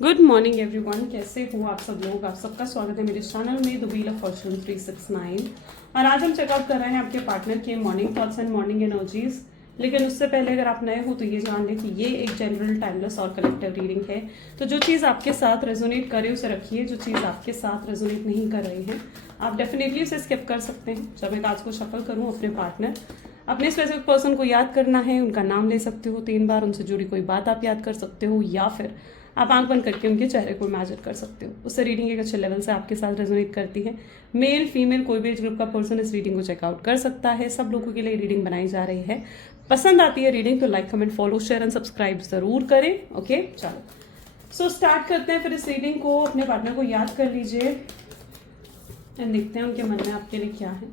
Good morning everyone, कैसे हो आप सब लोग। आप सबका स्वागत है मेरे चैनल में द व्हील ऑफ फॉर्चून 369। और आज हम चेकआउट कर रहे हैं आपके पार्टनर के morning thoughts and morning energies. लेकिन उससे पहले अगर आप नए हो तो ये जान लें कि ये एक जनरल, टाइमलेस और कलेक्टिव रीडिंग है। तो जो चीज़ आपके साथ रेजोनेट करे उसे रखिए, जो चीज़ आपके साथ रेजोनेट नहीं कर रही है आप डेफिनेटली उसे स्किप कर सकते हैं। जब मैं आज को शफल करूँ, अपने स्पेसिफिक पर्सन को याद करना है, उनका नाम ले सकते हो 3 बार, उनसे जुड़ी कोई बात आप याद कर सकते हो, या फिर आप आंख बंद करके उनके चेहरे को इमेजिन कर सकते हो। उससे रीडिंग एक अच्छे लेवल से आपके साथ रेजोनेट करती है। मेल फीमेल कोई भी एज ग्रुप का पर्सन इस रीडिंग को चेकआउट कर सकता है। सब लोगों के लिए रीडिंग बनाई जा रही है। पसंद आती है रीडिंग तो like, comment, follow, share and subscribe जरूर करें। ओके, चलो सो स्टार्ट करते हैं फिर इस रीडिंग को। अपने पार्टनर को याद कर लीजिए एंड देखते हैं उनके मन में आपके लिए क्या है।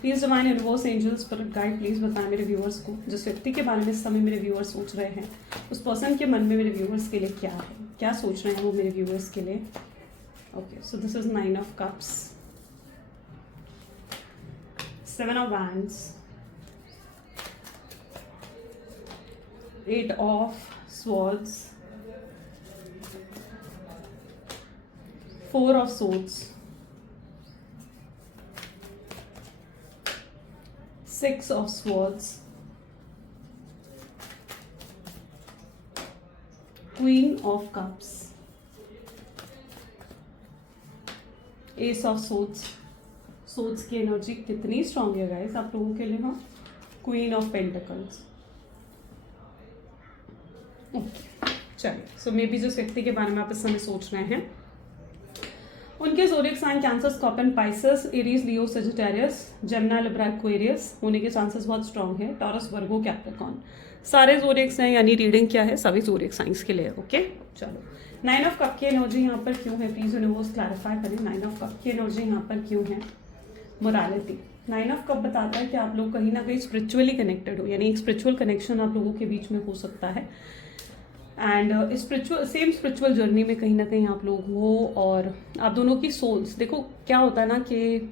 Please divine universe, angels, spirit guide, please बताएं मेरे व्यूअर्स को, जिस व्यक्ति के बारे में इस समय मेरे व्यूअर्स सोच रहे हैं, उस पर्सन के मन में मेरे व्यूअर्स के लिए क्या है, क्या सोच रहे हैं वो मेरे व्यूअर्स के लिए। Okay, so this is 9 of cups, 7 of wands, 8 of swords, 4 of swords, 6 of swords, Queen of cups, Ace of swords। swords की एनर्जी कितनी स्ट्रांग है गाइस आप लोगों के लिए। हाँ, Queen of pentacles। ओके, चलिए सो मे बी जिस व्यक्ति के बारे में आप इस समय सोच रहे हैं उनके zodiac sign Cancer, Scorpion, Pisces, Aries, Leo, Sagittarius, Gemini, Libra, Aquarius होने के चांसेस बहुत स्ट्रांग है। टॉरस, वर्गो, कैप्रिकॉर्न, सारे ज़ोडिएक्स हैं। यानी रीडिंग क्या है, सभी ज़ोडिएक साइंस के लिए। ओके, चलो 9 ऑफ कप की एनर्जी यहाँ पर क्यों है, प्लीज यूनिवर्स क्लैरिफाई करें। 9 ऑफ कप की एनर्जी यहाँ पर क्यों है। मोरालिटी, 9 ऑफ कप बताता है कि आप लोग कहीं ना कहीं स्पिरिचुअली कनेक्टेड हो, यानी एक स्पिरिचुअल कनेक्शन आप लोगों के बीच में हो सकता है। एंड स्पिरिचुअल जर्नी में कहीं ना कहीं आप लोग हो, और आप दोनों की सोल्स, देखो क्या होता है ना कि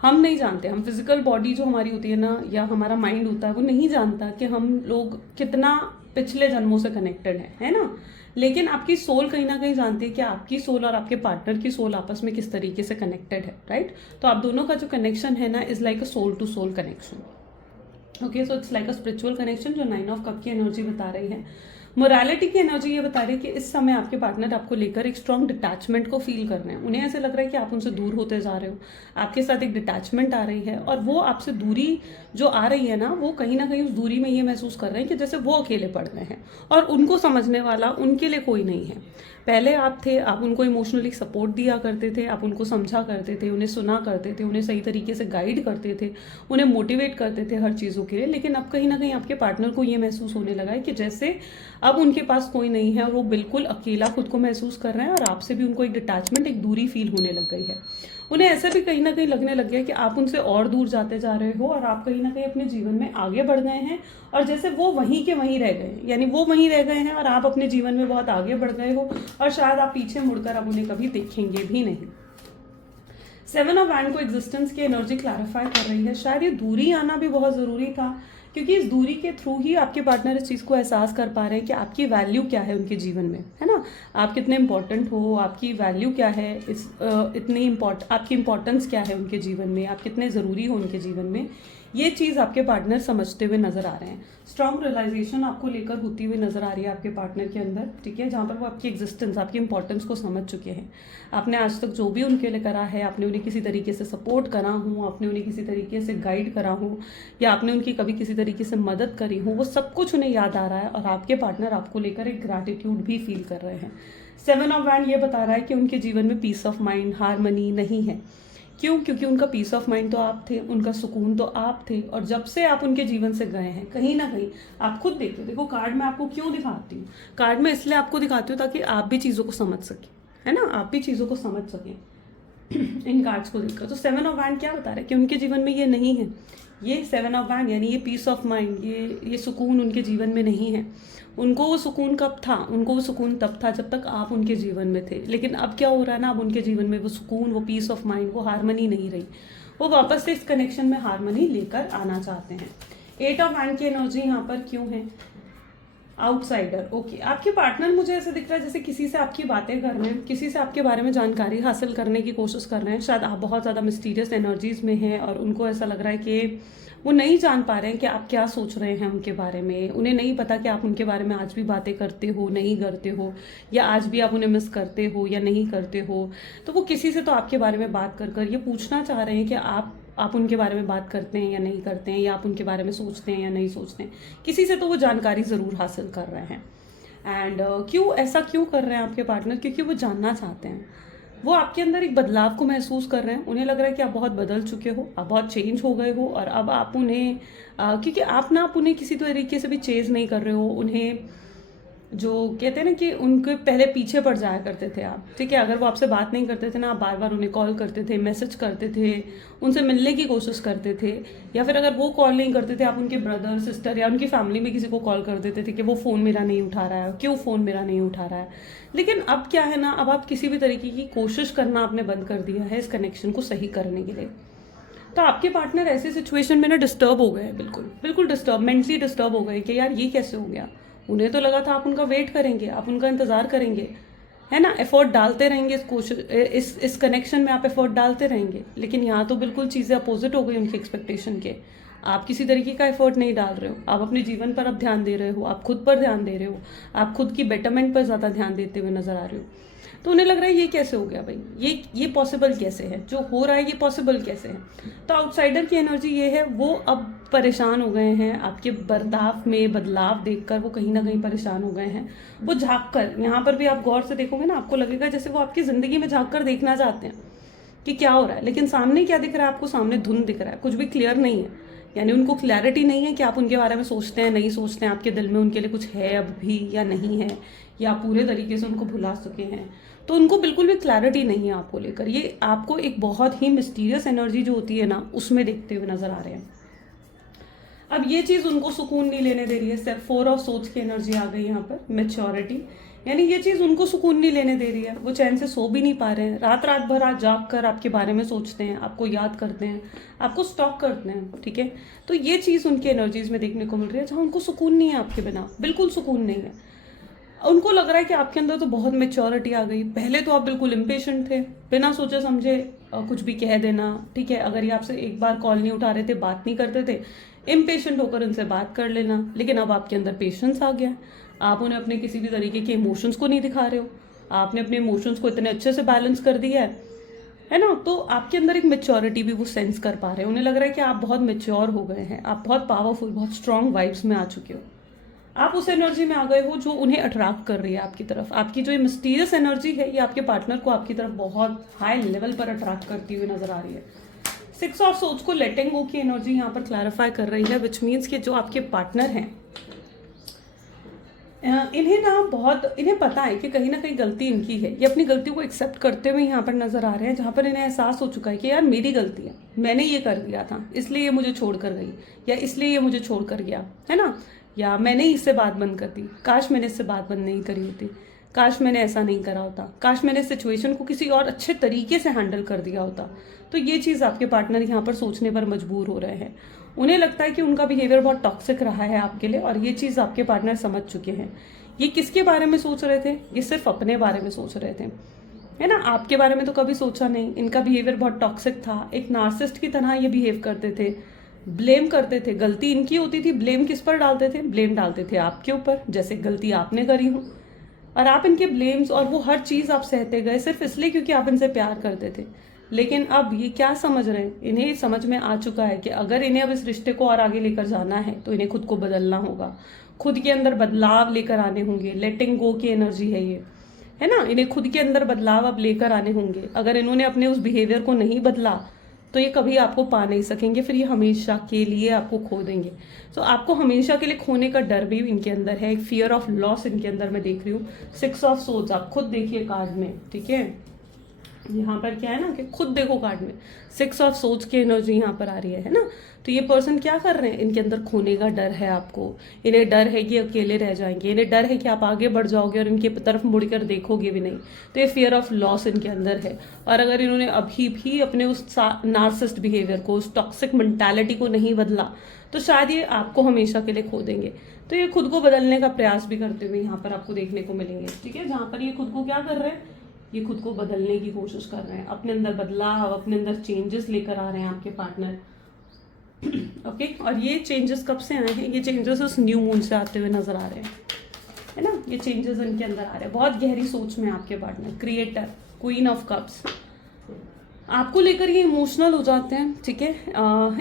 हम नहीं जानते, हम फिजिकल बॉडी जो हमारी होती है ना, या हमारा माइंड होता है, वो नहीं जानता कि हम लोग कितना पिछले जन्मों से कनेक्टेड है ना। लेकिन आपकी सोल कहीं ना कहीं जानती है कि आपकी सोल और आपके पार्टनर की सोल आपस में किस तरीके से कनेक्टेड है, राइट। तो आप दोनों का जो कनेक्शन है ना is like a soul to soul connection. Okay, so it's like a spiritual connection जो 9 ऑफ कप की एनर्जी बता रही है। मोरालिटी की एनर्जी ये बता रही है कि इस समय आपके पार्टनर आपको लेकर एक स्ट्रॉन्ग डिटैचमेंट को फील कर रहे हैं। उन्हें ऐसे लग रहा है कि आप उनसे दूर होते जा रहे हो, आपके साथ एक डिटैचमेंट आ रही है, और वो आपसे दूरी जो आ रही है ना, वो कहीं ना कहीं उस दूरी में ये महसूस कर रहे हैं कि जैसे वो अकेले पड़ गए हैं और उनको समझने वाला उनके लिए कोई नहीं है। पहले आप थे, आप उनको इमोशनली सपोर्ट दिया करते थे, आप उनको समझा करते थे, उन्हें सुना करते थे, उन्हें सही तरीके से गाइड करते थे, उन्हें मोटिवेट करते थे हर चीज़ों के लिए। लेकिन अब कहीं ना कहीं आपके पार्टनर को ये महसूस होने लगा है कि जैसे अब उनके पास कोई नहीं है और वो बिल्कुल अकेला खुद को महसूस कर रहे हैं, और आपसे भी उनको एक डिटैचमेंट, एक दूरी फील होने लग गई है। उन्हें ऐसे भी कहीं ना कहीं लगने लग गया कि आप उनसे और दूर जाते जा रहे हो, और आप कहीं ना कहीं अपने जीवन में आगे बढ़ गए हैं, और जैसे वो वहीं के वहीं रह गए, यानी वो वहीं रह गए हैं और आप अपने जीवन में बहुत आगे बढ़ गए हो, और शायद आप पीछे मुड़कर अब उन्हें कभी देखेंगे भी नहीं। 7 ऑफ वैंड को एग्जिस्टेंस की एनर्जी क्लैरिफाई कर रही है। शायद ये दूरी आना भी बहुत ज़रूरी था, क्योंकि इस दूरी के थ्रू ही आपके पार्टनर इस चीज़ को एहसास कर पा रहे हैं कि आपकी वैल्यू क्या है उनके जीवन में, है ना। आप कितने इंपॉर्टेंट हो, आपकी वैल्यू क्या है, आपकी इंपॉर्टेंस क्या है उनके जीवन में, आप कितने ज़रूरी हो उनके जीवन में, ये चीज़ आपके पार्टनर समझते हुए नजर आ रहे हैं। स्ट्रॉन्ग रियलाइजेशन आपको लेकर होती हुई नजर आ रही है आपके पार्टनर के अंदर, ठीक है, जहाँ पर वो आपकी एग्जिस्टेंस, आपकी इंपॉर्टेंस को समझ चुके हैं। आपने आज तक जो भी उनके लिए करा है, आपने उन्हें किसी तरीके से सपोर्ट करा हो, आपने उन्हें किसी तरीके से गाइड करा हो, या आपने उनकी कभी किसी तरीके से मदद करी हो, वो सब कुछ उन्हें याद आ रहा है, और आपके पार्टनर आपको लेकर एक ग्रैटिट्यूड भी फील कर रहे हैं। 7 ऑफ वैंड ये बता रहा है कि उनके जीवन में पीस ऑफ माइंड, हार्मनी नहीं है। क्यों? क्योंकि उनका पीस ऑफ माइंड तो आप थे, उनका सुकून तो आप थे, और जब से आप उनके जीवन से गए हैं, कहीं ना कहीं आप खुद देखते हो। देखो कार्ड में आपको क्यों दिखाती हूँ, कार्ड में इसलिए आपको दिखाती हूँ ताकि आप भी चीज़ों को समझ सकें, है ना, आप भी चीज़ों को समझ सकें इन कार्ड्स को देखकर। तो 7 ऑफ वैंड क्या बता रहा है कि उनके जीवन में ये नहीं है। ये 7 ऑफ वैंड यानी ये पीस ऑफ माइंड, ये सुकून उनके जीवन में नहीं है। उनको वो सुकून कब था, उनको वो सुकून तब था जब तक आप उनके जीवन में थे। लेकिन अब क्या हो रहा है ना, अब उनके जीवन में वो सुकून, वो पीस ऑफ माइंड, वो हार्मनी नहीं रही। वो वापस से इस कनेक्शन में हार्मनी लेकर आना चाहते हैं। 8 ऑफ वैंड की एनर्जी यहाँ पर क्यों है। Outsider, okay. आपके पार्टनर मुझे ऐसे दिख रहा है जैसे किसी से आपकी बातें कर रहे हैं, किसी से आपके बारे में जानकारी हासिल करने की कोशिश कर रहे हैं। शायद आप बहुत ज़्यादा मिस्टीरियस एनर्जीज में हैं और उनको ऐसा लग रहा है कि वो नहीं जान पा रहे हैं कि आप क्या सोच रहे हैं उनके बारे में। उन्हें नहीं पता कि आप उनके बारे में आज भी बातें करते हो, नहीं करते हो, या आज भी आप उन्हें मिस करते हो या नहीं करते हो। तो वो किसी से तो आपके बारे में बात कर कर ये पूछना चाह रहे हैं कि आप उनके बारे में बात करते हैं या नहीं करते हैं, या आप उनके बारे में सोचते हैं या नहीं सोचते हैं। किसी से तो वो जानकारी ज़रूर हासिल कर रहे हैं। एंड क्यों कर रहे हैं आपके पार्टनर? क्योंकि वो जानना चाहते हैं। वो आपके अंदर एक बदलाव को महसूस कर रहे हैं। उन्हें लग रहा है कि आप बहुत बदल चुके हो, आप बहुत चेंज हो गए हो, और अब आप उन्हें क्योंकि आप उन्हें किसी तरीके से भी चेज नहीं कर रहे हो। उन्हें जो कहते हैं ना कि उनके पहले पीछे पड़ जाया करते थे आप, ठीक है। अगर वो आपसे बात नहीं करते थे ना, आप बार बार उन्हें कॉल करते थे, मैसेज करते थे, उनसे मिलने की कोशिश करते थे। या फिर अगर वो कॉल नहीं करते थे, आप उनके ब्रदर सिस्टर या उनकी फैमिली में किसी को कॉल कर देते थे कि वो फ़ोन मेरा नहीं उठा रहा है, क्यों फ़ोन मेरा नहीं उठा रहा है। लेकिन अब क्या है ना, अब आप किसी भी तरीके की कोशिश करना आपने बंद कर दिया है इस कनेक्शन को सही करने के लिए। तो आपके पार्टनर ऐसी सिचुएशन में ना डिस्टर्ब हो गए हैं, बिल्कुल डिस्टर्ब, मेंटली डिस्टर्ब हो गए कि यार ये कैसे हो गया। उन्हें तो लगा था आप उनका वेट करेंगे, आप उनका इंतजार करेंगे, है ना, एफर्ट डालते रहेंगे इस कोशिश इस कनेक्शन में, आप एफर्ट डालते रहेंगे। लेकिन यहाँ तो बिल्कुल चीज़ें अपोजिट हो गई उनकी एक्सपेक्टेशन के। आप किसी तरीके का एफर्ट नहीं डाल रहे हो, आप अपने जीवन पर अब ध्यान दे रहे हो, आप खुद पर ध्यान दे रहे हो, आप खुद की बेटरमेंट पर ज़्यादा ध्यान देते हुए नजर आ रहे हो। तो उन्हें लग रहा है ये कैसे हो गया भाई, ये पॉसिबल कैसे है, जो हो रहा है ये पॉसिबल कैसे है। तो आउटसाइडर की एनर्जी ये है, वो अब परेशान हो गए हैं आपके बर्ताव में बदलाव देखकर। वो कहीं ना कहीं परेशान हो गए हैं। वो झाँक कर, यहाँ पर भी आप गौर से देखोगे ना, आपको लगेगा जैसे वो आपकी ज़िंदगी में झाँक कर देखना चाहते हैं कि क्या हो रहा है। लेकिन सामने क्या दिख रहा है आपको? सामने धुंध दिख रहा है, कुछ भी क्लियर नहीं है। यानी उनको क्लैरिटी नहीं है कि आप उनके बारे में सोचते हैं नहीं सोचते हैं, आपके दिल में उनके लिए कुछ है अब भी या नहीं है, या पूरे तरीके से उनको भुला चुके हैं। तो उनको बिल्कुल भी क्लैरिटी नहीं है आपको लेकर। ये आपको एक बहुत ही मिस्टीरियस एनर्जी जो होती है ना, उसमें देखते हुए नजर आ रहे हैं। अब ये चीज़ उनको सुकून नहीं लेने दे रही है। सिर्फ 4 ऑफ सोच की एनर्जी आ गई यहाँ पर, मेच्योरिटी। यानी ये चीज़ उनको सुकून नहीं लेने दे रही है। वो चैन से सो भी नहीं पा रहे हैं। रात रात भर आज जाग कर आपके बारे में सोचते हैं, आपको याद करते हैं, आपको स्टॉक करते हैं, ठीक है। तो ये चीज़ उनकी एनर्जीज में देखने को मिल रही है, जहाँ उनको सुकून नहीं है आपके बिना, बिल्कुल सुकून नहीं है। उनको लग रहा है कि आपके अंदर तो बहुत मेच्योरिटी आ गई। पहले तो आप बिल्कुल इम्पेशेंट थे, बिना सोचे समझे कुछ भी कह देना, ठीक है। अगर ये आपसे एक बार कॉल नहीं उठा रहे थे, बात नहीं करते थे, इम्पेशेंट होकर उनसे बात कर लेना। लेकिन अब आपके अंदर पेशेंस आ गया। आप उन्हें अपने किसी भी तरीके के इमोशंस को नहीं दिखा रहे हो। आपने अपने इमोशंस को इतने अच्छे से बैलेंस कर दिया है ना। तो आपके अंदर एक मेच्योरिटी भी वो सेंस कर पा रहे हैं। उन्हें लग रहा है कि आप बहुत मेच्योर हो गए हैं, आप बहुत पावरफुल, बहुत स्ट्रांग वाइब्स में आ चुके हो। आप उस एनर्जी में आ गए हो जो उन्हें अट्रैक्ट कर रही है आपकी तरफ। आपकी जो ये मिस्टीरियस एनर्जी है, ये आपके पार्टनर को आपकी तरफ बहुत हाई लेवल पर अट्रैक्ट करती हुई नजर आ रही है। 6 ऑफ सोच को लेटिंग गो की एनर्जी यहाँ पर क्लैरिफाई कर रही है, विच मीन्स कि जो आपके पार्टनर हैं, इन्हें पता है कि कहीं ना कहीं गलती इनकी है। ये अपनी गलती को एक्सेप्ट करते हुए यहाँ पर नजर आ रहे हैं, जहाँ पर इन्हें एहसास हो चुका है कि यार मेरी गलती है, मैंने ये कर दिया था, इसलिए ये मुझे छोड़ कर गई, या इसलिए ये मुझे छोड़ कर गया, है ना। या मैंने इससे बात बंद कर दी, काश मैंने इससे बात बंद नहीं करी होती, काश मैंने ऐसा नहीं करा होता, काश मैंने सिचुएशन को किसी और अच्छे तरीके से हैंडल कर दिया होता। तो ये चीज़ आपके पार्टनर यहाँ पर सोचने पर मजबूर हो रहे हैं। उन्हें लगता है कि उनका बिहेवियर बहुत टॉक्सिक रहा है आपके लिए, और ये चीज़ आपके पार्टनर समझ चुके हैं। ये किसके बारे में सोच रहे थे? ये सिर्फ अपने बारे में सोच रहे थे, है ना। आपके बारे में तो कभी सोचा नहीं। इनका बिहेवियर बहुत टॉक्सिक था, एक नार्सिसिस्ट की तरह ये बिहेव करते थे, ब्लेम करते थे। गलती इनकी होती थी, ब्लेम किस पर डालते थे? ब्लेम डालते थे आपके ऊपर, जैसे गलती आपने करी हो। और आप इनके ब्लेम्स और वो हर चीज़ आप सहते गए सिर्फ इसलिए क्योंकि आप इनसे प्यार करते थे। लेकिन अब ये क्या समझ रहे हैं? इन्हें समझ में आ चुका है कि अगर इन्हें अब इस रिश्ते को और आगे लेकर जाना है तो इन्हें खुद को बदलना होगा, खुद के अंदर बदलाव लेकर आने होंगे। लेटिंग गो की एनर्जी है ये, है ना। इन्हें खुद के अंदर बदलाव अब लेकर आने होंगे। अगर इन्होंने अपने उस बिहेवियर को नहीं बदला तो ये कभी आपको पा नहीं सकेंगे, फिर ये हमेशा के लिए आपको खो देंगे। तो आपको हमेशा के लिए खोने का डर भी इनके अंदर है, एक फियर ऑफ लॉस इनके अंदर मैं देख रही हूँ। 6 ऑफ सोर्ड्स आप खुद देखिए कार्ड में, ठीक है। यहाँ पर क्या है ना कि खुद देखो कार्ड में 6 ऑफ सोर्ड्स की एनर्जी यहाँ पर आ रही है ना। तो ये पर्सन क्या कर रहे हैं? इनके अंदर खोने का डर है आपको। इन्हें डर है कि अकेले रह जाएंगे, इन्हें डर है कि आप आगे बढ़ जाओगे और इनके तरफ मुड़कर देखोगे भी नहीं। तो ये फियर ऑफ लॉस इनके अंदर है। और अगर इन्होंने अभी भी अपने उस नार्सिसिस्ट बिहेवियर को, उस टॉक्सिक मेंटालिटी को नहीं बदला, तो शायद ये आपको हमेशा के लिए खो देंगे। तो ये खुद को बदलने का प्रयास भी करते हुए यहाँ पर आपको देखने को मिलेंगे, ठीक है, जहाँ पर ये खुद को क्या कर रहे हैं, ये खुद को बदलने की कोशिश कर रहे हैं, अपने अंदर बदलाव, अपने अंदर चेंजेस लेकर आ रहे हैं आपके पार्टनर। ओके और ये चेंजेस कब से आए हैं, ये चेंजेस उस न्यू मून से आते हुए नजर आ रहे हैं, है ना, ये चेंजेस इनके अंदर आ रहे हैं। बहुत गहरी सोच में आपके partner, creator, queen of cups, आपको लेकर ये इमोशनल हो जाते हैं, ठीक है।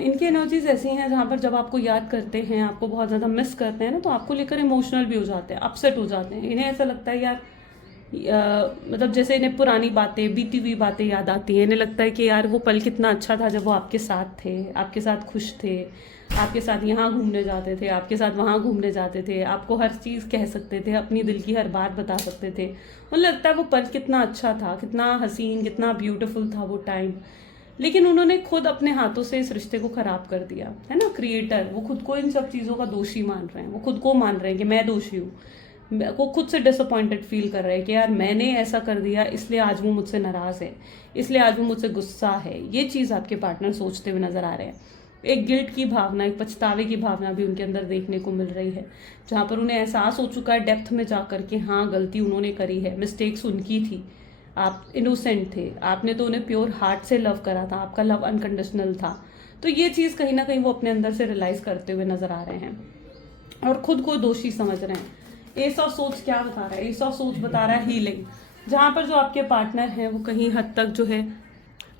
इनकी एनर्जीज ऐसी हैं जहाँ पर जब आपको याद करते हैं, आपको बहुत ज़्यादा मिस करते हैं ना, तो आपको लेकर इमोशनल भी हो जाते हैं, अपसेट हो जाते हैं। इन्हें ऐसा लगता है यार मतलब जैसे इन्हें पुरानी बातें, बीती हुई बातें याद आती हैं। इन्हें लगता है कि यार वो पल कितना अच्छा था जब वो आपके साथ थे, आपके साथ खुश थे, आपके साथ यहाँ घूमने जाते थे, आपके साथ वहाँ घूमने जाते थे, आपको हर चीज़ कह सकते थे, अपनी दिल की हर बात बता सकते थे। उन्हें लगता है वो पल कितना अच्छा था, कितना हसीन, कितना ब्यूटीफुल था वो टाइम। लेकिन उन्होंने खुद अपने हाथों से इस रिश्ते को खराब कर दिया, है ना। क्रिएटर, वो खुद को इन सब चीज़ों का दोषी मान रहे हैं, वो खुद को मान रहे हैं कि मैं दोषी हूँ। वो खुद से डिसअपॉइंटेड फील कर रहे हैं कि यार मैंने ऐसा कर दिया, इसलिए आज वो मुझसे नाराज़ है, इसलिए आज वो मुझसे गुस्सा है। ये चीज़ आपके पार्टनर सोचते हुए नजर आ रहे हैं। एक गिल्ट की भावना, एक पछतावे की भावना भी उनके अंदर देखने को मिल रही है, जहाँ पर उन्हें एहसास हो चुका है डेप्थ में जाकर के हाँ गलती उन्होंने करी है, मिस्टेक्स उनकी थी, आप इनोसेंट थे, आपने तो उन्हें प्योर हार्ट से लव करा था, आपका लव अनकंडीशनल था। तो ये चीज़ कहीं ना कहीं वो अपने अंदर से रियलाइज करते हुए नजर आ रहे हैं और खुद को दोषी समझ रहे हैं। एस ऑफ सोच क्या बता रहा है, एस ऑफ सोच बता रहा है हीलिंग, जहाँ पर जो आपके पार्टनर हैं वो कहीं हद तक जो है,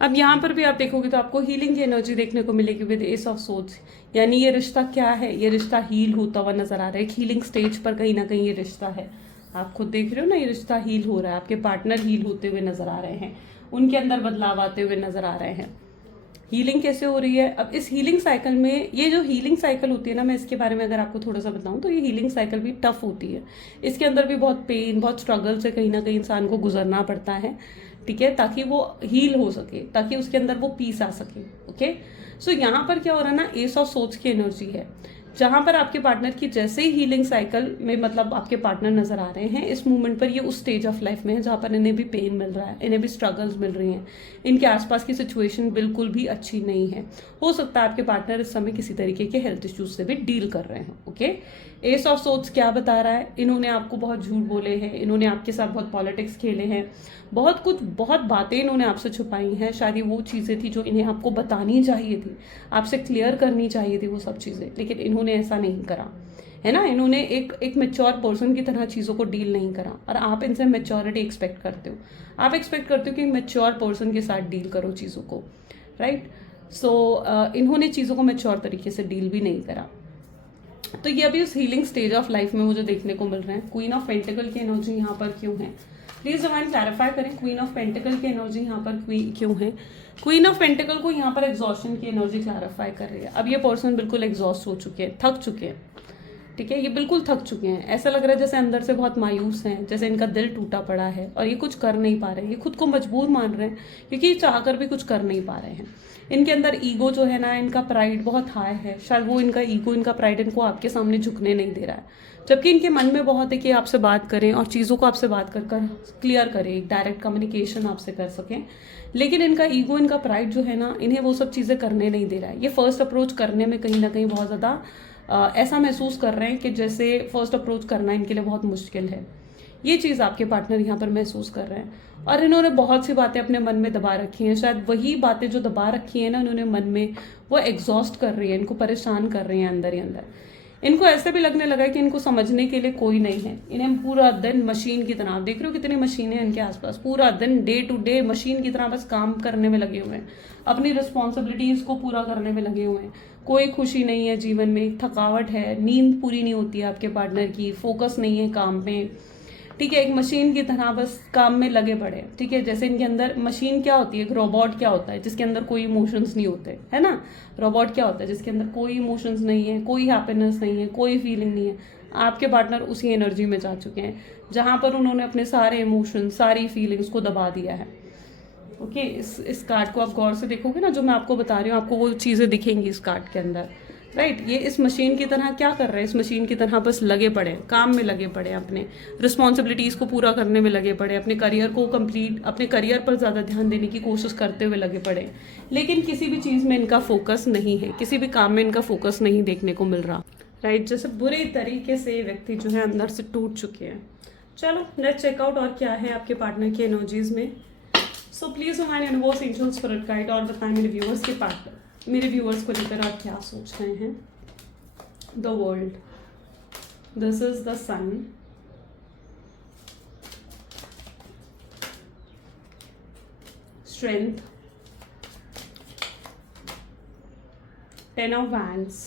अब यहाँ पर भी आप देखोगे तो आपको हीलिंग की एनर्जी देखने को मिलेगी विद एस ऑफ सोच। यानी ये रिश्ता क्या है, ये रिश्ता हील होता हुआ नजर आ रहा है, एक हीलिंग स्टेज पर कहीं ना कहीं ये रिश्ता है। आप खुद देख रहे हो ना, ये रिश्ता हील हो रहा है, आपके पार्टनर हील होते हुए नजर आ रहे हैं, उनके अंदर बदलाव आते हुए नजर आ रहे हैं। हीलिंग कैसे हो रही है, अब इस हीलिंग साइकिल में, ये जो हीलिंग साइकिल होती है ना, मैं इसके बारे में अगर आपको थोड़ा सा बताऊं तो ये हीलिंग साइकिल भी टफ होती है। इसके अंदर भी बहुत पेन, बहुत स्ट्रगल से कहीं ना कहीं इंसान को गुजरना पड़ता है, ठीक है, ताकि वो हील हो सके, ताकि उसके अंदर वो पीस आ सके। ओके सो यहाँ पर क्या हो रहा है ना, एस ऑफ सोच की एनर्जी है, जहां पर आपके पार्टनर की जैसे ही हीलिंग साइकिल में, मतलब आपके पार्टनर नजर आ रहे हैं इस मूवमेंट पर, ये उस स्टेज ऑफ लाइफ में है जहां पर इन्हें भी पेन मिल रहा है, इन्हें भी स्ट्रगल्स मिल रही हैं, इनके आसपास की सिचुएशन बिल्कुल भी अच्छी नहीं है। हो सकता है आपके पार्टनर इस समय किसी तरीके के हेल्थ इश्यूज से भी डील कर रहे हैं। ओके एस ऑफ सोच क्या बता रहा है, इन्होंने आपको बहुत झूठ बोले हैं, इन्होंने आपके साथ बहुत पॉलिटिक्स खेले हैं, बहुत कुछ, बहुत बातें इन्होंने आपसे छुपाई हैं। शायद ये वो चीज़ें थी जो इन्हें आपको बतानी चाहिए थी, आपसे क्लियर करनी चाहिए थी वो सब चीज़ें, लेकिन इन्होंने ऐसा नहीं करा, है ना। इन्होंने एक मैच्योर पर्सन की तरह चीज़ों को डील नहीं करा, और आप इनसे मैच्योरिटी एक्सपेक्ट करते हो, आप एक्सपेक्ट करते हो कि मैच्योर पर्सन के साथ डील करो चीज़ों को, राइट। सो इन्होंने चीज़ों को मैच्योर तरीके से डील भी नहीं करा। तो ये अभी उस हीलिंग स्टेज ऑफ लाइफ में मुझे देखने को मिल रहे हैं। क्वीन ऑफ पेंटिकल की एनर्जी यहाँ पर क्यों है, प्लीज डिवाइन क्लैरिफाई करें, क्वीन ऑफ पेंटिकल की एनर्जी यहाँ पर क्यों है। क्वीन ऑफ पेंटिकल को यहाँ पर एग्जॉस्शन की एनर्जी क्लैरिफाई कर रही है। अब ये पर्सन बिल्कुल एग्जॉस्ट हो चुके हैं, थक चुके हैं, ठीक है, ये बिल्कुल थक चुके हैं। ऐसा लग रहा है जैसे अंदर से बहुत मायूस हैं, जैसे इनका दिल टूटा पड़ा है और ये कुछ कर नहीं पा रहे हैं, ये खुद को मजबूर मान रहे हैं क्योंकि ये चाह कर भी कुछ कर नहीं पा रहे हैं। इनके अंदर ईगो जो है ना, इनका प्राइड बहुत हाई है, शायद वो इनका ईगो, इनका प्राइड इनको आपके सामने झुकने नहीं दे रहा है, जबकि इनके मन में बहुत है कि आपसे बात करें और चीज़ों को आपसे बात कर क्लियर करें, एक डायरेक्ट कम्युनिकेशन आपसे कर सकें। लेकिन इनका ईगो, इनका प्राइड जो है ना, इन्हें वो सब चीज़ें करने नहीं दे रहा है। ये फर्स्ट अप्रोच करने में कहीं ना कहीं बहुत ज़्यादा ऐसा महसूस कर रहे हैं कि जैसे फर्स्ट अप्रोच करना इनके लिए बहुत मुश्किल है। ये चीज़ आपके पार्टनर यहाँ पर महसूस कर रहे हैं, और इन्होंने बहुत सी बातें अपने मन में दबा रखी हैं। शायद वही बातें जो दबा रखी हैं ना इन्होंने मन में, वो एग्जॉस्ट कर रही है, इनको परेशान कर रही हैं अंदर ही अंदर। इनको ऐसे भी लगने लगा है कि इनको समझने के लिए कोई नहीं है। इन्हें पूरा दिन मशीन की तरह, आप देख रहे हो कितनी मशीनें हैं इनके आसपास, पूरा दिन डे टू डे मशीन की तरह बस काम करने में लगे हुए हैं, अपनी रिस्पॉन्सिबिलिटीज को पूरा करने में लगे हुए हैं। कोई खुशी नहीं है जीवन में, थकावट है, नींद पूरी नहीं होती है आपके पार्टनर की, फोकस नहीं है काम में, ठीक है, एक मशीन की तरह बस काम में लगे पड़े, ठीक है। जैसे इनके अंदर मशीन क्या होती है, एक रोबोट क्या होता है जिसके अंदर कोई इमोशंस नहीं होते, है ना। रोबोट क्या होता है जिसके अंदर कोई इमोशंस नहीं है, कोई हैप्पीनेस नहीं है, कोई फीलिंग नहीं है। आपके पार्टनर उसी एनर्जी में जा चुके हैं जहां पर उन्होंने अपने सारे इमोशंस, सारी फीलिंग्स को दबा दिया है। ओके इस कार्ड को आप गौर से देखोगे ना, जो मैं आपको बता रही हूँ, आपको वो चीज़ें दिखेंगी इस कार्ड के अंदर, राइट। ये इस मशीन की तरह क्या कर रहे हैं, इस मशीन की तरह बस लगे पड़े हैं, काम में लगे पड़े हैं, अपने रिस्पॉन्सिबिलिटीज़ को पूरा करने में लगे पड़े हैं, अपने करियर को कंप्लीट, अपने करियर पर ज़्यादा ध्यान देने की कोशिश करते हुए लगे पड़े हैं, लेकिन किसी भी चीज़ में इनका फोकस नहीं है, किसी भी काम में इनका फोकस नहीं देखने को मिल रहा। राइट, जैसे बुरे तरीके से व्यक्ति जो है अंदर से टूट चुके हैं। चलो लेट्स चेकआउट और क्या है आपके पार्टनर की एनर्जीज में। सो प्लीज हमारे यूनिवर्स एंजल्स स्पिरिट गाइड और बताएं मेरे व्यूअर्स के पार्टनर, मेरे व्यूअर्स को लेकर आप क्या सोच रहे हैं। The world, this is the sun, strength, 10 of wands,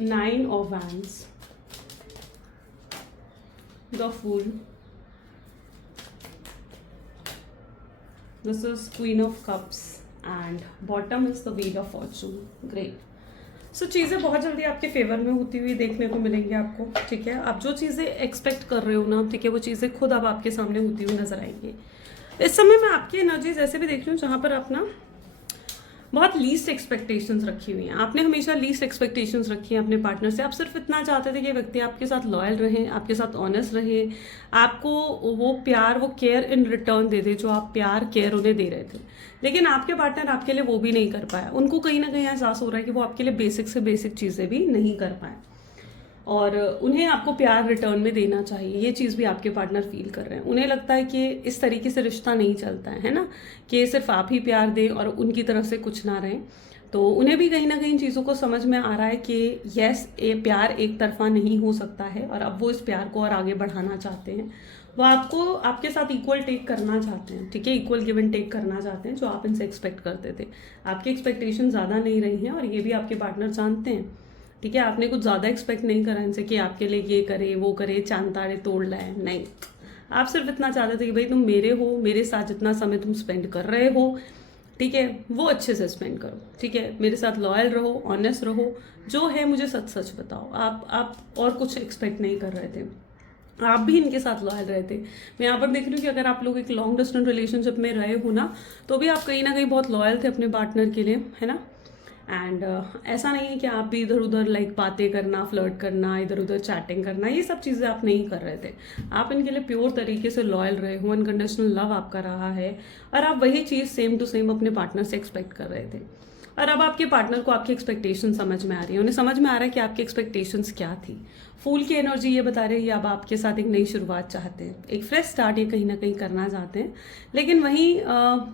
9 of wands, the fool, this is queen of cups and bottom is the wheel of fortune. Great. सो चीज़ें बहुत जल्दी आपके फेवर में होती हुई देखने को मिलेंगी आपको, ठीक है। आप जो चीज़ें एक्सपेक्ट कर रहे हो ना, ठीक है, वो चीज़ें खुद अब आपके सामने होती हुई नजर आएंगी। इस समय मैं आपकी एनर्जीज ऐसे भी देख रही हूँ जहाँ पर आप ना बहुत लीस्ट एक्सपेक्टेशंस रखी हुई हैं। आपने हमेशा लीस्ट एक्सपेक्टेशंस रखी हैं अपने पार्टनर से। आप सिर्फ इतना चाहते थे कि व्यक्ति आपके साथ लॉयल रहे, आपके साथ ऑनेस्ट रहे, आपको वो प्यार, वो केयर इन रिटर्न दे दे जो आप प्यार केयर उन्हें दे रहे थे। लेकिन आपके पार्टनर आपके लिए वो भी नहीं कर पाया। उनको कहीं ना कहीं एहसास हो रहा है कि वो आपके लिए बेसिक से बेसिक चीज़ें भी नहीं कर पाए और उन्हें आपको प्यार रिटर्न में देना चाहिए। ये चीज़ भी आपके पार्टनर फील कर रहे हैं। उन्हें लगता है कि इस तरीके से रिश्ता नहीं चलता है ना, कि सिर्फ आप ही प्यार दें और उनकी तरफ से कुछ ना रहे। तो उन्हें भी कहीं ना कहीं चीज़ों को समझ में आ रहा है कि यस, ये प्यार एक तरफा नहीं हो सकता है और अब वो इस प्यार को और आगे बढ़ाना चाहते हैं। वो आपको आपके साथ इक्वल टेक करना चाहते हैं, ठीक है, इक्वल गिव एंड टेक करना चाहते हैं जो आप इनसे एक्सपेक्ट करते थे। आपकी एक्सपेक्टेशन ज़्यादा नहीं रही हैं और ये भी आपके पार्टनर जानते हैं, ठीक है। आपने कुछ ज़्यादा एक्सपेक्ट नहीं करा इनसे कि आपके लिए ये करे वो करे, चांद तारे तोड़ लाए, नहीं। आप सिर्फ इतना चाहते थे कि भाई तुम मेरे हो, मेरे साथ जितना समय तुम स्पेंड कर रहे हो, ठीक है, वो अच्छे से स्पेंड करो, ठीक है, मेरे साथ लॉयल रहो, ऑनेस्ट रहो, जो है मुझे सच सच बताओ। आप और कुछ एक्सपेक्ट नहीं कर रहे थे, आप भी इनके साथ लॉयल रहे थे। मैं यहाँ पर देख रही हूँ कि अगर आप लोग एक लॉन्ग डिस्टेंस रिलेशनशिप में रहे हो ना, तो भी आप कहीं ना कहीं बहुत लॉयल थे अपने पार्टनर के लिए, है ना। एंड ऐसा नहीं है कि आप भी इधर उधर लाइक बातें करना, फ्लर्ट करना, इधर उधर चैटिंग करना, ये सब चीज़ें आप नहीं कर रहे थे। आप इनके लिए प्योर तरीके से लॉयल रहे हो, अनकंडीशनल लव आपका रहा है और आप वही चीज़ सेम टू सेम अपने पार्टनर से एक्सपेक्ट कर रहे थे। और अब आपके पार्टनर को आपकी एक्सपेक्टेशन समझ में आ रही है, उन्हें समझ में आ रहा है कि आपकी एक्सपेक्टेशंस क्या थी। फूल की एनर्जी ये बता रही है अब आपके साथ एक नई शुरुआत चाहते हैं, एक फ्रेश स्टार्ट ये कहीं ना कहीं करना चाहते हैं। लेकिन वहीं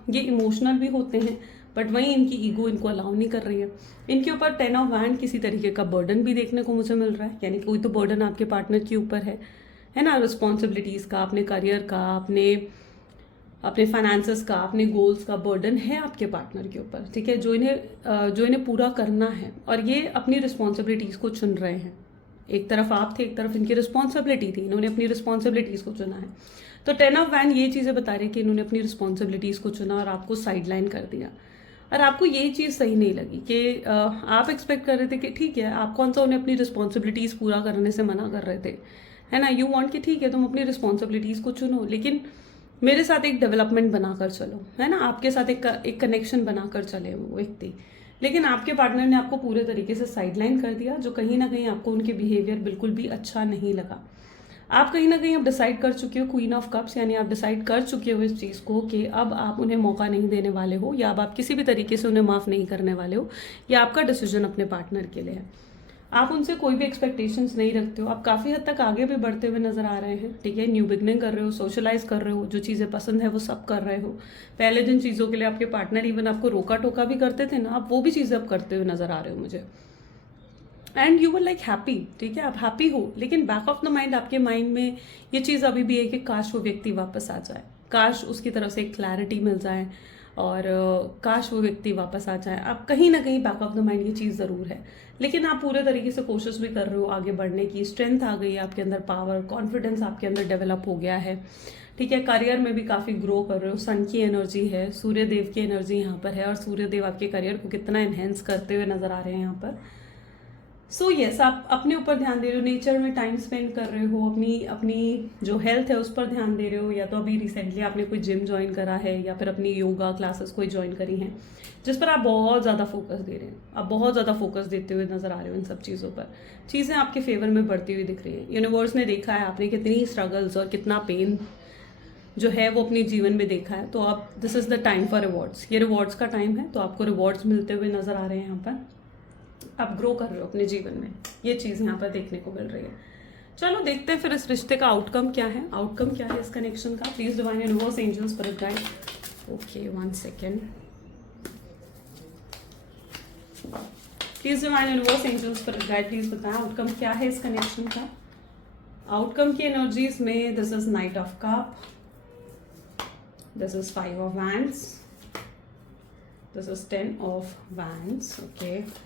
ये इमोशनल भी होते हैं, बट वहीं इनकी ईगो इनको अलाउ नहीं कर रही है। इनके ऊपर 10 ऑफ वैंड किसी तरीके का बर्डन भी देखने को मुझे मिल रहा है, यानी कोई तो बर्डन आपके पार्टनर के ऊपर है ना, रिस्पॉन्सिबिलिटीज़ का, अपने करियर का, अपने फाइनेंसेस का, अपने गोल्स का बर्डन है आपके पार्टनर के ऊपर, ठीक है, जो इन्हें पूरा करना है। और ये अपनी रिस्पॉन्सिबिलिटीज़ को चुन रहे हैं। एक तरफ आप थे, एक तरफ इनकी रिस्पॉन्सिबिलिटी थी, इन्होंने अपनी रिस्पॉन्सिबिलिटीज़ को चुना है। तो 10 ऑफ वैंड ये चीज़ें बता रही है कि इन्होंने अपनी रिस्पॉन्सिबिलिटीज़ को चुना और आपको साइडलाइन कर दिया। और आपको ये चीज़ सही नहीं लगी कि आप एक्सपेक्ट कर रहे थे कि ठीक है, आप कौन सा उन्हें अपनी रिस्पॉन्सिबिलिटीज़ पूरा करने से मना कर रहे थे, है ना। यू वांट कि ठीक है तुम अपनी रिस्पॉन्सिबिलिटीज़ को चुनो, लेकिन मेरे साथ एक डेवलपमेंट बनाकर चलो, है ना, आपके साथ एक कनेक्शन बनाकर चले वो व्यक्ति। लेकिन आपके पार्टनर ने आपको पूरे तरीके से साइडलाइन कर दिया, जो कहीं ना कहीं आपको उनके बिहेवियर बिल्कुल भी अच्छा नहीं लगा। आप कहीं ना कहीं अब डिसाइड कर चुके हो, क्वीन ऑफ कप्स, यानी आप डिसाइड कर चुके हो इस चीज़ को कि अब आप उन्हें मौका नहीं देने वाले हो, या अब आप किसी भी तरीके से उन्हें माफ़ नहीं करने वाले हो। या आपका डिसीजन अपने पार्टनर के लिए है। आप उनसे कोई भी एक्सपेक्टेशंस नहीं रखते हो। आप काफ़ी हद तक आगे भी बढ़ते हुए नजर आ रहे हैं, ठीक है, न्यू बिगनिंग कर रहे हो, सोशलाइज कर रहे हो, जो चीज़ें पसंद है वो सब कर रहे हो। पहले जिन चीज़ों के लिए आपके पार्टनर इवन आपको रोका टोका भी करते थे ना, आप वो भी चीज़ें अब करते हुए नजर आ रहे हो मुझे। And you were like happy, ठीक है, आप हैप्पी हो, लेकिन बैक ऑफ द माइंड आपके माइंड में ये चीज़ अभी भी है कि काश वो व्यक्ति वापस आ जाए, काश उसकी तरफ से एक क्लैरिटी मिल जाए और काश वो व्यक्ति वापस आ जाए। आप कहीं ना कहीं बैक ऑफ द माइंड ये चीज़ ज़रूर है, लेकिन आप पूरे तरीके से कोशिश भी कर रहे हो आगे बढ़ने की। स्ट्रेंथ आ गई है आपके अंदर, पावर, कॉन्फिडेंस आपके अंदर डेवलप हो गया है, ठीक है। करियर में भी काफ़ी ग्रो कर रहे हो। सन की एनर्जी है, सूर्य देव की एनर्जी यहाँ पर है और सूर्य देव आपके करियर को कितना एनहेंस करते हुए नजर आ रहे हैं यहाँ पर। सो यस, आप अपने ऊपर ध्यान दे रहे हो, नेचर में टाइम स्पेंड कर रहे हो, अपनी अपनी जो हेल्थ है उस पर ध्यान दे रहे हो, या तो अभी रिसेंटली आपने कोई जिम ज्वाइन करा है या फिर अपनी योगा क्लासेस कोई ज्वाइन करी हैं जिस पर आप बहुत ज़्यादा फोकस दे रहे हैं, आप बहुत ज़्यादा फोकस देते हुए नजर आ रहे हो इन सब चीज़ों पर, चीज़ें आपके फेवर में बढ़ती हुई दिख रही है। यूनिवर्स ने देखा है आपने कितनी स्ट्रगल्स और कितना पेन जो है वो अपने जीवन में देखा है, तो आप this is the time for rewards, ये रिवॉर्ड्स का टाइम है, तो आपको रिवॉर्ड्स मिलते हुए नजर आ रहे हैं यहाँ पर, आप ग्रो कर रहे हो अपने जीवन में, ये चीज़ यहाँ पर देखने को मिल रही है। चलो देखते हैं फिर इस रिश्ते का आउटकम क्या है, आउटकम क्या है इस कनेक्शन का। Please divine universe angels spirit guide, okay 1 second, please divine universe angels spirit guide, please बताएं आउटकम क्या है इस कनेक्शन का। आउटकम की एनर्जीज में this is knight of cup, this is 5 of wands, this is 10 of wands, okay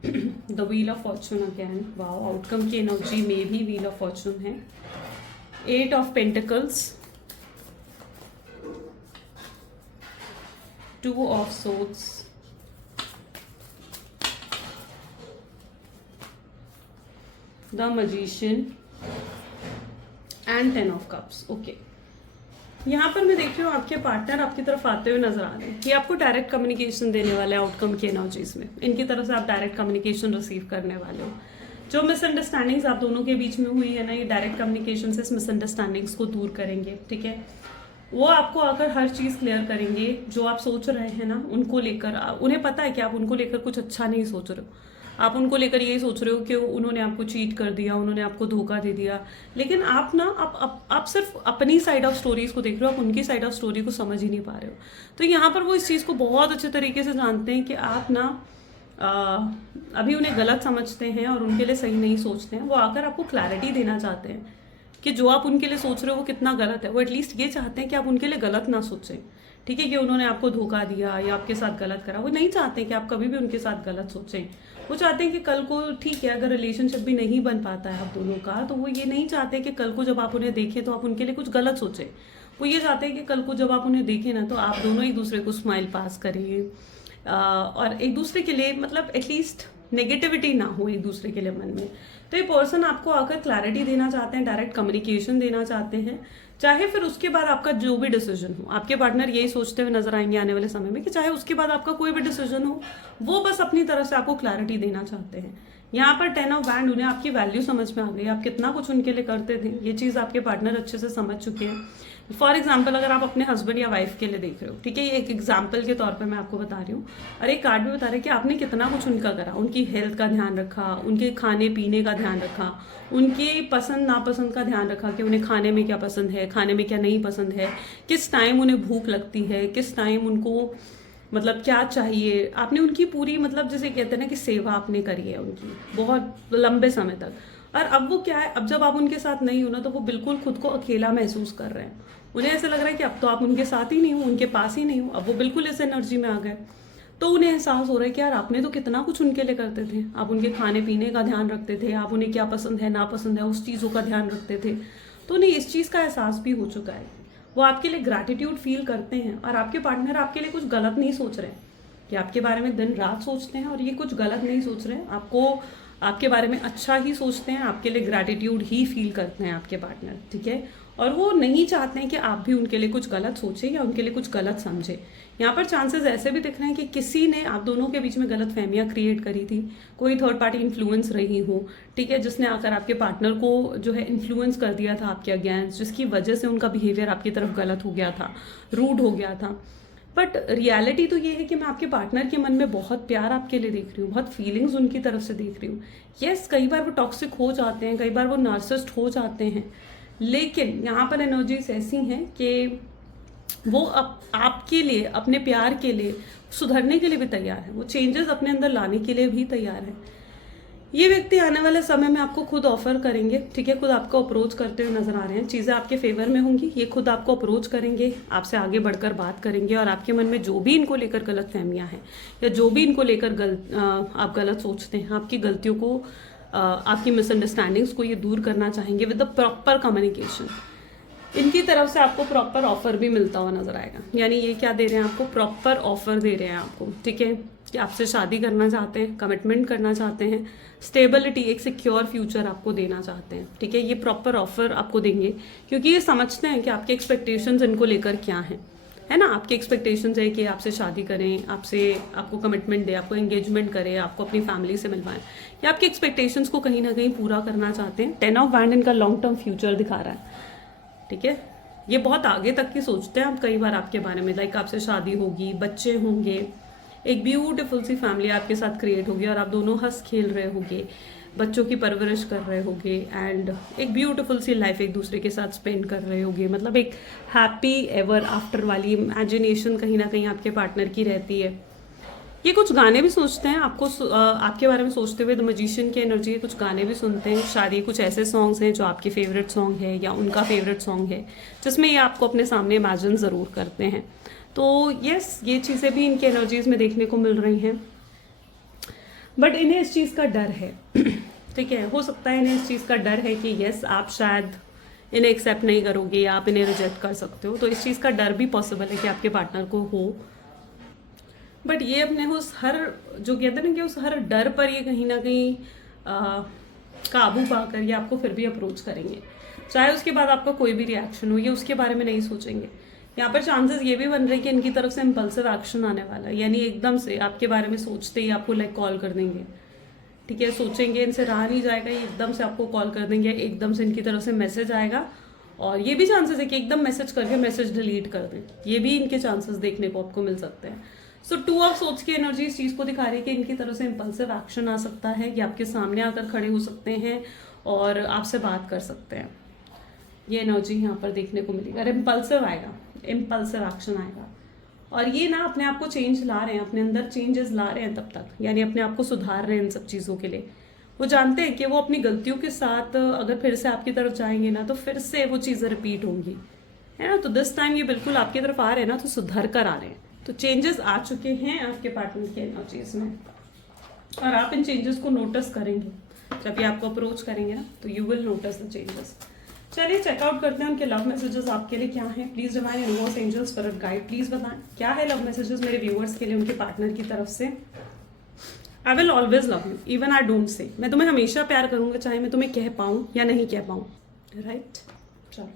the wheel of fortune again, wow outcome की energy में भी व्हील ऑफ फॉर्चून है, 8 of pentacles, 2 of swords, the magician and 10 of cups. Okay, यहाँ पर मैं देख रही हूँ आपके पार्टनर आपकी तरफ आते हुए नजर आ रहे हैं, ये आपको डायरेक्ट कम्युनिकेशन देने वाले हैं आउटकम की एनर्जीज में, इनकी तरफ से आप डायरेक्ट कम्युनिकेशन रिसीव करने वाले हो। जो मिसअंडरस्टैंडिंग्स आप दोनों के बीच में हुई है ना, ये डायरेक्ट कम्युनिकेशन से इस मिसअंडरस्टैंडिंग्स को दूर करेंगे, ठीक है। वो आपको आकर हर चीज़ क्लियर करेंगे, जो आप सोच रहे हैं ना उनको लेकर, उन्हें पता है कि आप उनको लेकर कुछ अच्छा नहीं सोच रहे हो, आप उनको लेकर यही सोच रहे हो कि उन्होंने आपको चीट कर दिया, उन्होंने आपको धोखा दे दिया, लेकिन आप ना आप सिर्फ अपनी साइड ऑफ स्टोरीज को देख रहे हो, आप उनकी साइड ऑफ स्टोरी को समझ ही नहीं पा रहे हो। तो यहाँ पर वो इस चीज़ को बहुत अच्छे तरीके से जानते हैं कि आप ना अभी उन्हें गलत समझते हैं और उनके लिए सही नहीं सोचते हैं। वो आकर आपको क्लैरिटी देना चाहते हैं कि जो आप उनके लिए सोच रहे हो वो कितना गलत है। वो एटलीस्ट ये चाहते हैं कि आप उनके लिए गलत ना सोचें, ठीक है, कि उन्होंने आपको धोखा दिया या आपके साथ गलत करा। वो नहीं चाहते कि आप कभी भी उनके साथ गलत सोचें। वो चाहते हैं कि कल को, ठीक है, अगर रिलेशनशिप भी नहीं बन पाता है आप दोनों का, तो वो ये नहीं चाहते कि कल को जब आप उन्हें देखें तो आप उनके लिए कुछ गलत सोचें। वो ये चाहते हैं कि कल को जब आप उन्हें देखें ना, तो आप दोनों एक दूसरे को स्माइल पास करें और एक दूसरे के लिए, मतलब एटलीस्ट नेगेटिविटी ना हो एक दूसरे के लिए मन में। तो ये पर्सन आपको आकर क्लैरिटी देना चाहते हैं, डायरेक्ट कम्युनिकेशन देना चाहते हैं, चाहे फिर उसके बाद आपका जो भी डिसीजन हो। आपके पार्टनर यही सोचते हुए नजर आएंगे आने वाले समय में कि चाहे उसके बाद आपका कोई भी डिसीजन हो, वो बस अपनी तरफ से आपको क्लैरिटी देना चाहते हैं। यहाँ पर 10 ऑफ वैंड, उन्हें आपकी वैल्यू समझ में आ गई, आप कितना कुछ उनके लिए करते थे, ये चीज़ आपके पार्टनर अच्छे से समझ चुके हैं। फॉर एग्जाम्पल, अगर आप अपने हस्बैंड या वाइफ के लिए देख रहे हो, ठीक है, ये एक एग्जाम्पल के तौर पे मैं आपको बता रही हूँ, और एक कार्ड भी बता रहा है कि आपने कितना कुछ उनका करा, उनकी हेल्थ का ध्यान रखा, उनके खाने पीने का ध्यान रखा, उनके पसंद नापसंद का ध्यान रखा कि उन्हें खाने में क्या पसंद है, खाने में क्या नहीं पसंद है, किस टाइम उन्हें भूख लगती है, किस टाइम उनको मतलब क्या चाहिए। आपने उनकी पूरी, मतलब जैसे कहते हैं ना कि सेवा आपने करी है उनकी बहुत लंबे समय तक। और अब वो क्या है, अब जब आप उनके साथ नहीं हो ना, तो वो बिल्कुल खुद को अकेला महसूस कर रहे हैं। उन्हें ऐसा लग रहा है कि अब तो आप उनके साथ ही नहीं हो, उनके पास ही नहीं हो। अब वो बिल्कुल इस एनर्जी में आ गए, तो उन्हें एहसास हो रहा है कि यार आपने तो कितना कुछ उनके लिए करते थे, आप उनके खाने पीने का ध्यान रखते थे, आप उन्हें क्या पसंद है नापसंद है उस चीज़ों का ध्यान रखते थे। तो उन्हें इस चीज़ का एहसास भी हो चुका है, वो आपके लिए ग्रैटिट्यूड फील करते हैं। और आपके पार्टनर आपके लिए कुछ गलत नहीं सोच रहे हैं, कि आपके बारे में दिन रात सोचते हैं और ये कुछ गलत नहीं सोच रहे हैं, आपको आपके बारे में अच्छा ही सोचते हैं, आपके लिए ग्रैटिट्यूड ही फील करते हैं आपके पार्टनर, ठीक है। और वो नहीं चाहते हैं कि आप भी उनके लिए कुछ गलत सोचें या उनके लिए कुछ गलत समझें। यहाँ पर चांसेस ऐसे भी दिख रहे हैं कि किसी ने आप दोनों के बीच में गलत फहमियाँ क्रिएट करी थी, कोई थर्ड पार्टी इन्फ्लुएंस रही हो, ठीक है, जिसने आकर आपके पार्टनर को जो है इन्फ्लुएंस कर दिया था आपके अगेंस्ट, जिसकी वजह से उनका बिहेवियर आपकी तरफ गलत हो गया था, रूड हो गया था। बट रियलिटी तो ये है कि मैं आपके पार्टनर के मन में बहुत प्यार आपके लिए देख रही हूँ, बहुत फीलिंग्स उनकी तरफ से देख रही हूँ। यस, कई बार वो टॉक्सिक हो जाते हैं, कई बार वो नार्सिसिस्ट हो जाते हैं, लेकिन यहाँ पर एनर्जीज ऐसी हैं कि वो आपके लिए, अपने प्यार के लिए सुधरने के लिए भी तैयार है, वो चेंजेस अपने अंदर लाने के लिए भी तैयार है। ये व्यक्ति आने वाले समय में आपको खुद ऑफर करेंगे, ठीक है, खुद आपको अप्रोच करते हुए नजर आ रहे हैं, चीज़ें आपके फेवर में होंगी, ये खुद आपको अप्रोच करेंगे, आपसे आगे बढ़कर बात करेंगे और आपके मन में जो भी इनको लेकर गलत फहमियाँ हैं या जो भी इनको लेकर आप गलत सोचते हैं, आपकी गलतियों को, आपकी मिसअंडरस्टैंडिंग्स को ये दूर करना चाहेंगे विद द प्रॉपर कम्युनिकेशन। इनकी तरफ से आपको प्रॉपर ऑफर भी मिलता हुआ नजर आएगा, यानी ये क्या दे रहे हैं आपको, प्रॉपर ऑफर दे रहे हैं आपको, ठीक है। कि आपसे शादी करना चाहते हैं, कमिटमेंट करना चाहते हैं, स्टेबिलिटी, एक सिक्योर फ्यूचर आपको देना चाहते हैं, ठीक है। ये प्रॉपर ऑफर आपको देंगे क्योंकि ये समझते हैं कि आपके एक्सपेक्टेशंस इनको लेकर क्या हैं, है ना। आपके एक्सपेक्टेशंस है कि आपसे शादी करें, आपको कमिटमेंट दे, आपको एंगेजमेंट करें, आपको अपनी फैमिली से मिलवाएं, या आपके एक्सपेक्टेशंस को कहीं ना कहीं पूरा करना चाहते हैं। 10 ऑफ वैंड इनका लॉन्ग टर्म फ्यूचर दिखा रहा है, ठीक है। ये बहुत आगे तक की सोचते हैं आप कई बार आपके बारे में, लाइक आपसे शादी होगी, बच्चे होंगे, एक ब्यूटीफुल सी फैमिली आपके साथ क्रिएट होगी और आप दोनों हंस खेल रहे होंगे, बच्चों की परवरिश कर रहे होंगे एंड एक ब्यूटीफुल सी लाइफ एक दूसरे के साथ स्पेंड कर रहे होंगे। मतलब एक हैप्पी एवर आफ्टर वाली इमेजिनेशन कहीं ना कहीं आपके पार्टनर की रहती है। ये कुछ गाने भी सोचते हैं आपके बारे में सोचते हुए, द मैजिशियन की एनर्जी है, कुछ गाने भी सुनते हैं। शायद ये कुछ ऐसे सॉन्ग्स हैं जो आपके फेवरेट सॉन्ग है या उनका फेवरेट सॉन्ग है जिसमें ये आपको अपने सामने इमेजिन ज़रूर करते हैं। तो यस, ये चीज़ें भी इनकी एनर्जीज में देखने को मिल रही हैं, बट इन्हें इस चीज़ का डर है, ठीक है। हो सकता है इन्हें इस चीज़ का डर है कि यस, आप शायद इन्हें एक्सेप्ट नहीं करोगे या आप इन्हें रिजेक्ट कर सकते हो, तो इस चीज़ का डर भी पॉसिबल है कि आपके पार्टनर को हो। बट ये अपने उस हर, जो कहते हैं ना कि उस हर डर पर ये कहीं ना कहीं काबू पाकर ये आपको फिर भी अप्रोच करेंगे, चाहे उसके बाद आपका कोई भी रिएक्शन हो, ये उसके बारे में नहीं सोचेंगे। यहाँ पर चांसेस ये भी बन रहे हैं कि इनकी तरफ से इम्पल्सिव एक्शन आने वाला है, यानी एकदम से आपके बारे में सोचते ही आपको लाइक कॉल कर देंगे, ठीक है। सोचेंगे, इनसे रहा नहीं जाएगा, ये एकदम से आपको कॉल कर देंगे, एकदम से इनकी तरफ से मैसेज आएगा, और ये भी चांसेस है कि एकदम मैसेज करके मैसेज डिलीट कर दें, ये भी इनके चांसेस देखने को आपको मिल सकते हैं। सो 2 ऑफ सोच की एनर्जी इस चीज़ को दिखा रही है कि इनकी तरफ से इम्पल्सिव एक्शन आ सकता है, कि आपके सामने आकर खड़े हो सकते हैं और आपसे बात कर सकते हैं। ये एनर्जी यहाँ पर देखने को मिलेगी, और इम्पल्सिव आएगा, इम्पल्सिव एक्शन आएगा। और ये ना अपने आप को चेंज ला रहे हैं, अपने अंदर चेंजेस ला रहे हैं तब तक, यानी अपने आप को सुधार रहे हैं इन सब चीज़ों के लिए। वो जानते हैं कि वो अपनी गलतियों के साथ अगर फिर से आपकी तरफ जाएंगे ना, तो फिर से वो चीज़ें रिपीट होंगी, है ना। तो दिस टाइम ये बिल्कुल आपकी तरफ आ रहे हैं ना, तो सुधर कर आ रहे हैं, तो चेंजेस आ चुके हैं आपके पार्टनर के एनर्जीज में, और आप इन चेंजेस को नोटिस करेंगे जब ये आपको अप्रोच करेंगे ना, तो you will notice the changes. चलिए चेकआउट करते हैं उनके लव मैसेजेस आपके लिए क्या हैं। Please divine universe angels spirit guide, please बताएं क्या है लव मैसेजेस मेरे व्यूअर्स के लिए उनके पार्टनर की तरफ से। I will always love you even I don't say, मैं तुम्हें हमेशा प्यार करूंगा चाहे मैं तुम्हें कह पाऊं या नहीं कह पाऊं, राइट। चलो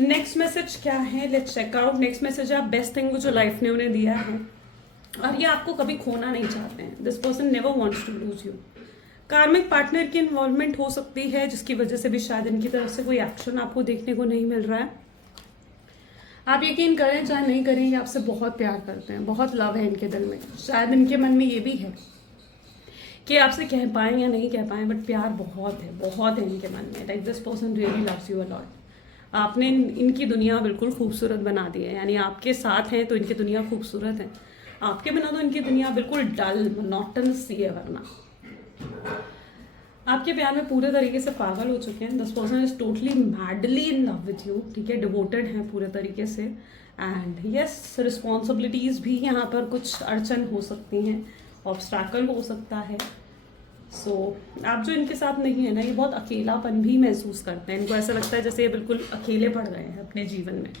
नेक्स्ट मैसेज क्या है, let's check out. Next message है बेस्ट थिंग जो लाइफ ने उन्हें दिया है, और ये आपको कभी खोना नहीं चाहते हैं। This person never wants to lose you. Karmic partner की इन्वॉल्वमेंट हो सकती है जिसकी वजह से भी शायद इनकी तरफ से कोई एक्शन आपको देखने को नहीं मिल रहा है। आप यकीन करें चाहे नहीं करें, ये आपसे बहुत प्यार करते हैं, बहुत लव है इनके दिल में। शायद इनके मन में ये भी है कि आपसे कह पाएं या नहीं कह पाएं, बट प्यार बहुत है इनके मन में। Like this person really loves you a lot. आपने इनकी दुनिया बिल्कुल खूबसूरत बना दी है, यानी आपके साथ हैं तो इनकी दुनिया खूबसूरत है, आपके बिना तो इनकी दुनिया बिल्कुल डल मोनोटनस सी है। वरना आपके प्यार में पूरे तरीके से पागल हो चुके हैं। This person is totally madly in love with you, ठीक है, डिवोटेड हैं पूरे तरीके से। एंड यस, रिस्पॉन्सिबिलिटीज भी यहाँ पर कुछ अड़चन हो सकती हैं, ऑब्स्टैकल हो सकता है। आप जो इनके साथ नहीं है ना, ये बहुत अकेलापन भी महसूस करते हैं। इनको ऐसा लगता है जैसे ये बिल्कुल अकेले पड़ गए हैं अपने जीवन में,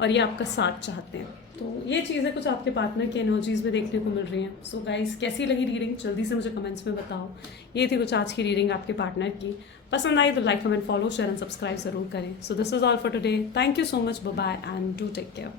और ये आपका साथ चाहते हैं। तो ये चीज़ें कुछ आपके पार्टनर की एनर्जीज में देखने को मिल रही हैं। सो गाइस, कैसी लगी रीडिंग जल्दी से मुझे कमेंट्स में बताओ। ये थी कुछ आज की रीडिंग आपके पार्टनर की। पसंद आई तो like, comment, follow, share and subscribe जरूर करें। So this is all for today. Thank you so much, bye bye and do take care.